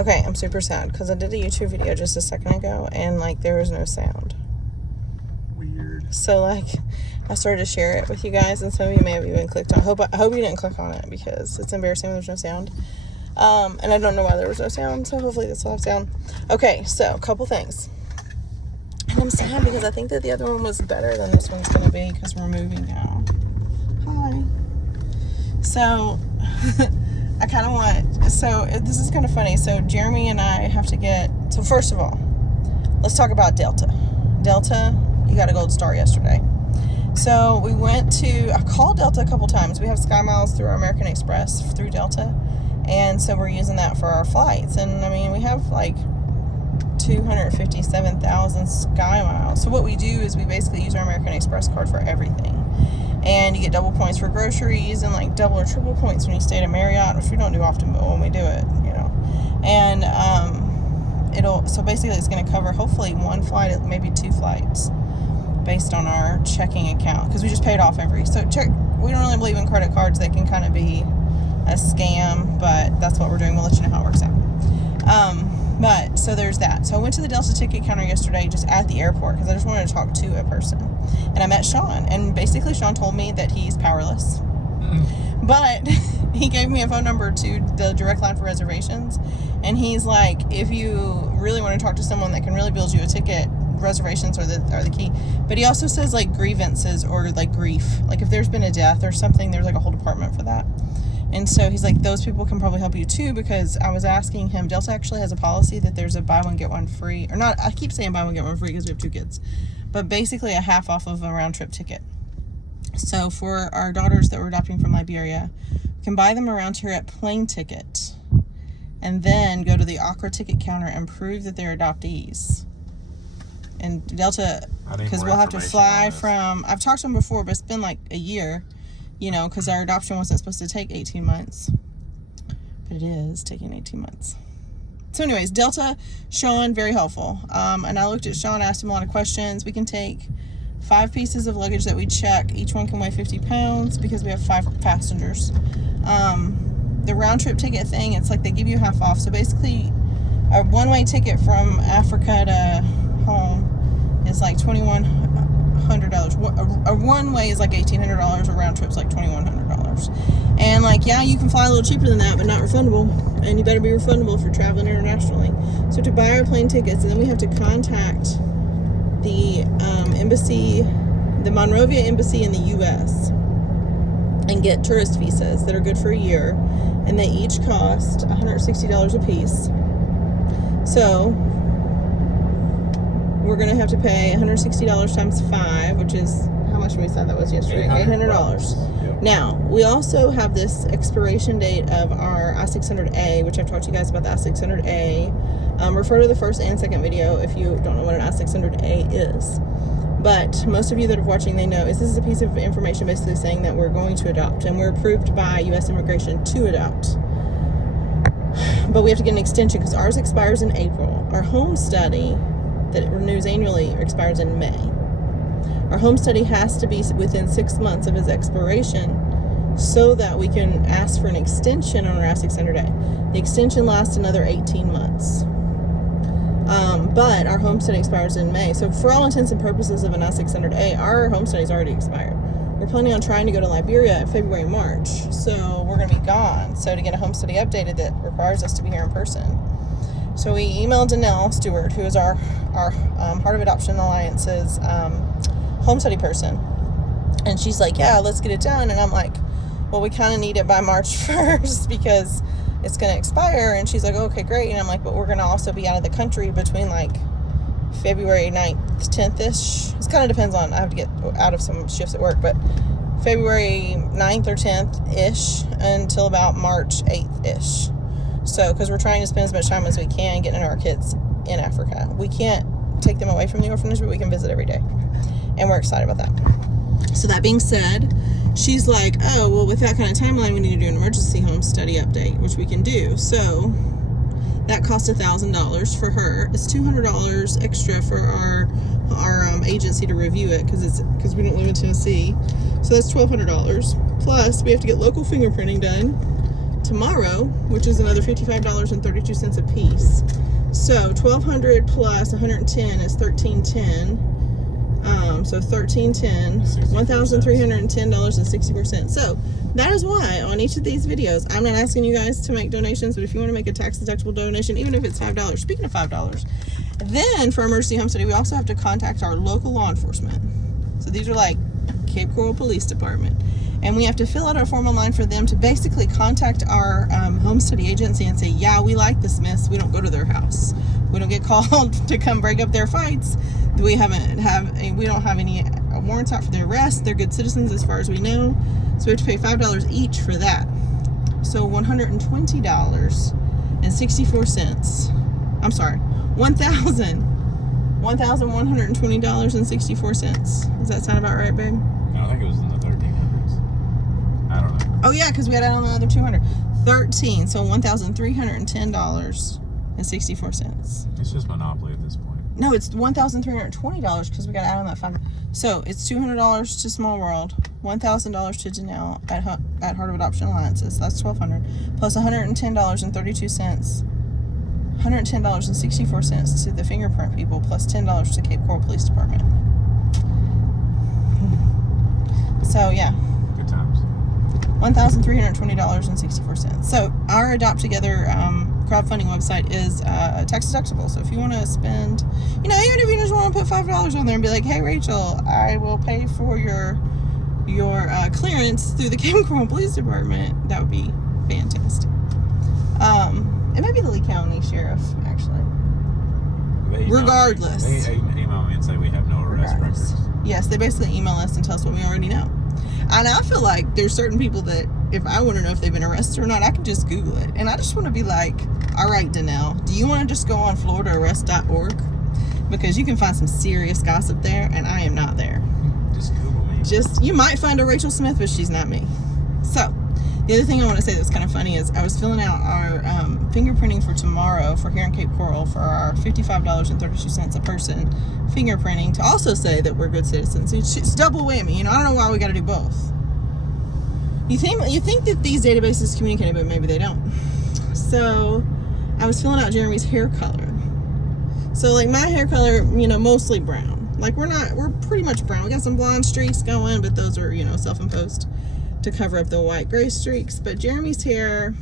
Okay, I'm super sad because I did a YouTube video just a second ago and, like, there was no sound. Weird. So, like, I started to share it with you guys, and some of you may have even clicked on it. I hope you didn't click on it because it's embarrassing when there's no sound. And I don't know why there was no sound, so hopefully this will have sound. Okay, so, a couple things. And I'm sad because I think that the other one was better than this one's going to be because we're moving now. Hi. So, I kind of want... So, this is kind of funny. So, Jeremy and I have to get... So, first of all, let's talk about Delta. Delta, you got a gold star yesterday. So, we went to... I called Delta a couple times. We have Sky Miles through our American Express through Delta. And so, we're using that for our flights. And, I mean, we have, like... 257,000 Sky Miles. So what we do is we basically use our American Express card for everything, and you get double points for groceries and like double or triple points when you stay at a Marriott, which we don't do often, but when we do it, you know. And so basically it's going to cover hopefully one flight, maybe 2 flights, based on our checking account, because we just paid off every. So we don't really believe in credit cards. They can kind of be a scam, but that's what we're doing. We'll let you know how it works out. But, so there's that. So I went to the Delta ticket counter yesterday just at the airport because I just wanted to talk to a person. And I met Sean. And basically Sean told me that he's powerless. But he gave me a phone number to the direct line for reservations. And he's like, if you really want to talk to someone that can really build you a ticket, reservations are the key. But he also says, like, grievances or, like, grief. Like, if there's been a death or something, there's, like, a whole department for that. And so he's like, those people can probably help you too, because I was asking him, Delta actually has a policy that there's a buy one, get one free, or not, I keep saying buy one, get one free because we have 2 kids, but basically a half off of a round trip ticket. So for our daughters that we're adopting from Liberia, we can buy them a round trip plane ticket and then go to the Accra ticket counter and prove that they're adoptees. And Delta, because we'll have to fly from, I've talked to them before, but it's been like a year. You know, because our adoption wasn't supposed to take 18 months. But it is taking 18 months. So anyways, Delta, Sean, very helpful. And I looked at Sean, asked him a lot of questions. We can take 5 pieces of luggage that we check. Each one can weigh 50 pounds because we have 5 passengers. The round trip ticket thing, it's like they give you half off. So basically, a one-way ticket from Africa to home is like $2,100. A one way is like $1,800. A round trip's like $2,100. And like, yeah, you can fly a little cheaper than that, but not refundable. And you better be refundable if you're traveling internationally. So to buy our plane tickets, and then we have to contact the embassy, the Monrovia embassy in the U.S. and get tourist visas that are good for a year, and they each cost $160 a piece. So we're going to have to pay $160 times 5, which is, how much we said that was yesterday? $800. Yep. Now, we also have this expiration date of our I-600A, which I've talked to you guys about the I-600A. Refer to the first and second video if you don't know what an I-600A is. But most of you that are watching, they know this is a piece of information basically saying that we're going to adopt, and we're approved by U.S. Immigration to adopt. But we have to get an extension because ours expires in April. Our home study that renews annually expires in May. Our home study has to be within 6 months of its expiration so that we can ask for an extension on our I-600A. The extension lasts another 18 months. But our home study expires in May. So for all intents and purposes of an I-600A, our home study's already expired. We're planning on trying to go to Liberia in February and March. So we're going to be gone. So to get a home study updated, that requires us to be here in person. So we emailed Danelle Stewart, who is our Heart of Adoption Alliance's home study person. And she's like, yeah, let's get it done. And I'm like, well, we kind of need it by March 1st because it's going to expire. And she's like, okay, great. And I'm like, but we're going to also be out of the country between like February 9th, 10th-ish. It kind of depends on, I have to get out of some shifts at work, but February 9th or 10th-ish until about March 8th-ish. So, because we're trying to spend as much time as we can getting our kids in Africa. We can't take them away from the orphanage, but we can visit every day. And we're excited about that. So that being said, she's like, oh, well, with that kind of timeline, we need to do an emergency home study update, which we can do. So that cost $1,000 for her. It's $200 extra for our agency to review it because we don't live in Tennessee. So that's $1,200. Plus, we have to get local fingerprinting done tomorrow, which is another $55.32 a piece. So $1,200 plus 110 is $1,310. So $1,310, $1,310.64. So that is why on each of these videos, I'm not asking you guys to make donations, but if you want to make a tax deductible donation, even if it's $5, speaking of $5, then for emergency home study, we also have to contact our local law enforcement. So these are like Cape Coral Police Department. And we have to fill out a form online for them to basically contact our home study agency and say, yeah, we like the Smiths. We don't go to their house. We don't get called to come break up their fights. We don't have any warrants out for their arrest. They're good citizens as far as we know. So we have to pay $5 each for that. So $120.64. I'm sorry, $1,120.64. Does that sound about right, babe? I think it was in the 1300s. I don't know. Oh yeah, because we had on another 200. 13, so $1,310.64. It's just Monopoly at this point. No, it's $1,320 because we got to add on that $5. So it's $200 to Small World, $1,000 to Janelle at Heart of Adoption Alliances. So that's $1,200 plus $110.32. $110.64 to the fingerprint people, plus $10 to Cape Coral Police Department. So yeah, good times. $1,320.64. So our Adopt Together crowdfunding website is tax deductible. So if you want to spend, even if you just want to put $5 on there and be like, hey Rachel, I will pay for your clearance through the Cape Coral Police Department, that would be fantastic. It might be the Lee County Sheriff, actually. Regardless. They email me and say we have no arrest records. Yes, they basically email us and tell us what we already know. And I feel like there's certain people that if I want to know if they've been arrested or not, I can just Google it. And I just want to be like, all right, Danelle, do you want to just go on FloridaArrest.org? Because you can find some serious gossip there, and I am not there. Just Google me. You might find a Rachel Smith, but she's not me. So, the other thing I want to say that's kind of funny is I was filling out our fingerprinting for tomorrow for here in Cape Coral for our $55.32 a person fingerprinting to also say that we're good citizens. It's double whammy. I don't know why we got to do both. You think that these databases communicate, but maybe they don't. So I was filling out Jeremy's hair color. So like my hair color, mostly brown. Like we're pretty much brown. We got some blonde streaks going, but those are, self-imposed to cover up the white gray streaks. But Jeremy's hair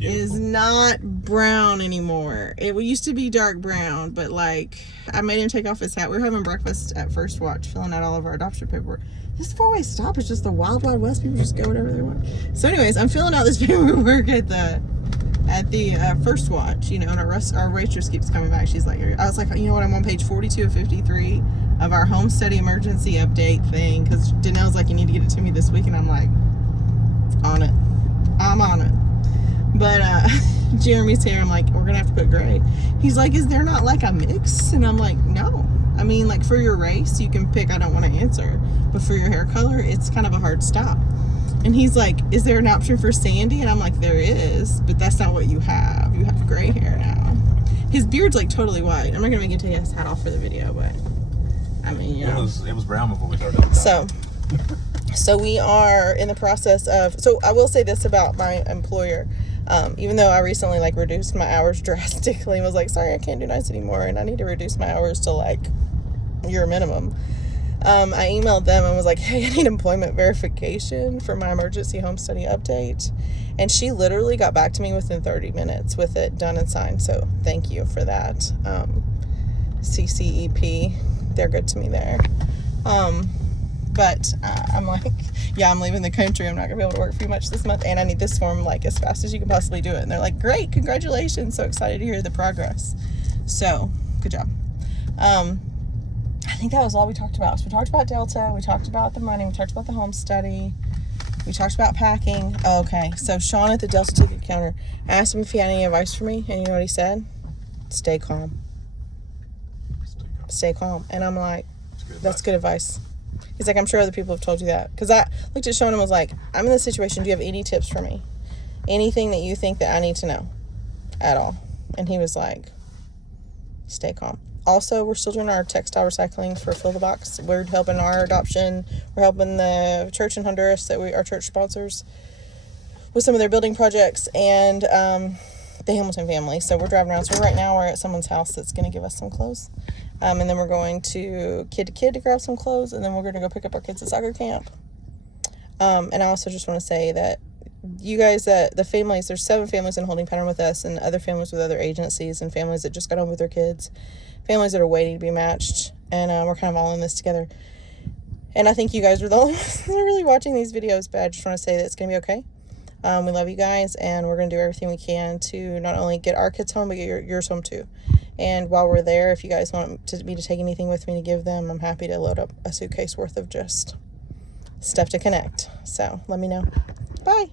is not brown anymore. It used to be dark brown, but like I made him take off his hat. We were having breakfast at First Watch, filling out all of our adoption paperwork. This four-way stop is just the wild, wild west. People just go whatever they want. So anyways, I'm filling out this paperwork at the First Watch, and our waitress keeps coming back. She's like, I was like, you know what, I'm on page 42 of 53 of our home study emergency update thing, because Danelle's like, you need to get it to me this week, and I'm like, on it. I'm on it. But Jeremy's hair, I'm like, we're gonna have to put gray. He's like, is there not like a mix? And I'm like, no. I mean, like for your race, you can pick, I don't want to answer, but for your hair color, it's kind of a hard stop. And he's like, is there an option for sandy? And I'm like, there is, but that's not what you have. You have gray hair now. His beard's like totally white. I'm not gonna make him take his hat off for the video, but I mean, it was brown before we started. So we are in the process of, so I will say this about my employer. Even though I recently reduced my hours drastically and was like, sorry, I can't do nights anymore, and I need to reduce my hours to your minimum. I emailed them and was like, hey, I need employment verification for my emergency home study update. And she literally got back to me within 30 minutes with it done and signed. So thank you for that. CCEP, they're good to me there. But I'm like, yeah, I'm leaving the country. I'm not going to be able to work for you much this month. And I need this form as fast as you can possibly do it. And they're like, great, congratulations. So excited to hear the progress. So good job. I think that was all we talked about. So we talked about Delta. We talked about the money. We talked about the home study. We talked about packing. Okay. So Sean at the Delta ticket counter asked him if he had any advice for me. And you know what he said? Stay calm. Stay calm. And I'm like, that's good advice. He's like, I'm sure other people have told you that. Because I looked at Sean and was like, I'm in this situation. Do you have any tips for me? Anything that you think that I need to know at all? And he was like, stay calm. Also, we're still doing our textile recycling for Fill the Box. We're helping our adoption. We're helping the church in Honduras that our church sponsors. with some of their building projects, and the Hamilton family. So we're driving around. So right now we're at someone's house that's going to give us some clothes. And then we're going to Kid to Kid to grab some clothes, and then we're going to go pick up our kids at soccer camp. And I also just want to say that you guys, the families, there's 7 families in holding pattern with us, and other families with other agencies, and families that just got home with their kids, families that are waiting to be matched, and we're kind of all in this together. And I think you guys are the only ones that are really watching these videos, but I just want to say that it's going to be okay. We love you guys, and we're going to do everything we can to not only get our kids home, but get yours home too. And while we're there, if you guys want me to take anything with me to give them, I'm happy to load up a suitcase worth of just stuff to connect. So let me know. Bye.